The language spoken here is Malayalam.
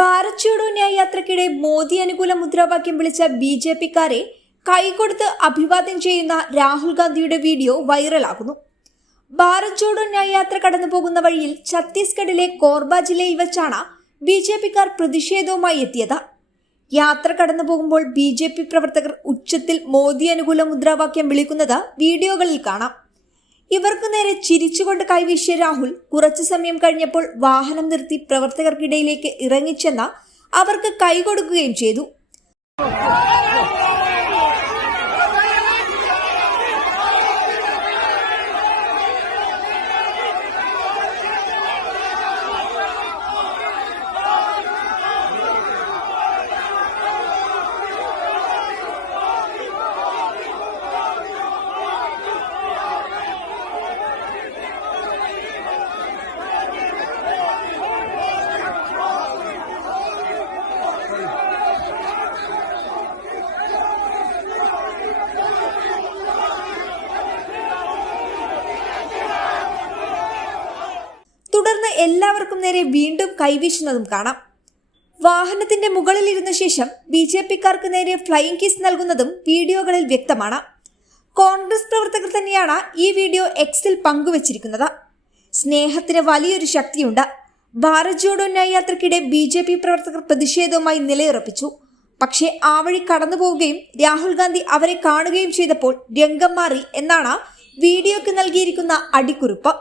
ഭാരത് ചോഡോ ന്യായ യാത്രയ്ക്കിടെ മോദി അനുകൂല മുദ്രാവാക്യം വിളിച്ച ബി ജെ പിക്കാരെ കൈകൊടുത്ത് അഭിവാദ്യം ചെയ്യുന്ന രാഹുൽ ഗാന്ധിയുടെ വീഡിയോ വൈറലാകുന്നു. ഭാരത് ജോഡോ ന്യായ യാത്ര കടന്നു പോകുന്ന വഴിയിൽ ഛത്തീസ്ഗഡിലെ കോർബ ജില്ലയിൽ വെച്ചാണ് ബി ജെ പിക്കാർ പ്രതിഷേധവുമായി എത്തിയത്. യാത്ര കടന്നു പോകുമ്പോൾ ബി ജെ പി പ്രവർത്തകർ ഉച്ചത്തിൽ മോദി അനുകൂല മുദ്രാവാക്യം വിളിക്കുന്നത് വീഡിയോകളിൽ കാണാം. ഇവർക്ക് നേരെ ചിരിച്ചുകൊണ്ട് കൈവീശിയ രാഹുൽ കുറച്ചു സമയം കഴിഞ്ഞപ്പോൾ വാഹനം നിർത്തി പ്രവർത്തകർക്കിടയിലേക്ക് ഇറങ്ങിച്ചെന്ന അവർക്ക് കൈകൊടുക്കുകയും ചെയ്തു. എല്ലാവർക്കും നേരെ വീണ്ടും കൈവീശുന്നതും കാണാം. വാഹനത്തിന്റെ മുകളിൽ ഇരുന്ന ശേഷം ബി ജെ പിക്കാർക്ക് നേരെ ഫ്ലൈയിങ് കിസ് നൽകുന്നതും വീഡിയോകളിൽ വ്യക്തമാണ്. കോൺഗ്രസ് പ്രവർത്തകർ തന്നെയാണ് ഈ വീഡിയോ എക്സിൽ പങ്കുവച്ചിരിക്കുന്നത്. സ്നേഹത്തിന് വലിയൊരു ശക്തിയുണ്ട്. ഭാരത് ജോഡോ ന്യായയാത്രയ്ക്കിടെ ബി ജെ പി പ്രവർത്തകർ പ്രതിഷേധവുമായി നിലയുറപ്പിച്ചു. പക്ഷേ ആ വഴി കടന്നു പോവുകയും രാഹുൽ ഗാന്ധി അവരെ കാണുകയും ചെയ്തപ്പോൾ രംഗം മാറി എന്നാണ് വീഡിയോക്ക് നൽകിയിരിക്കുന്ന അടിക്കുറിപ്പ്.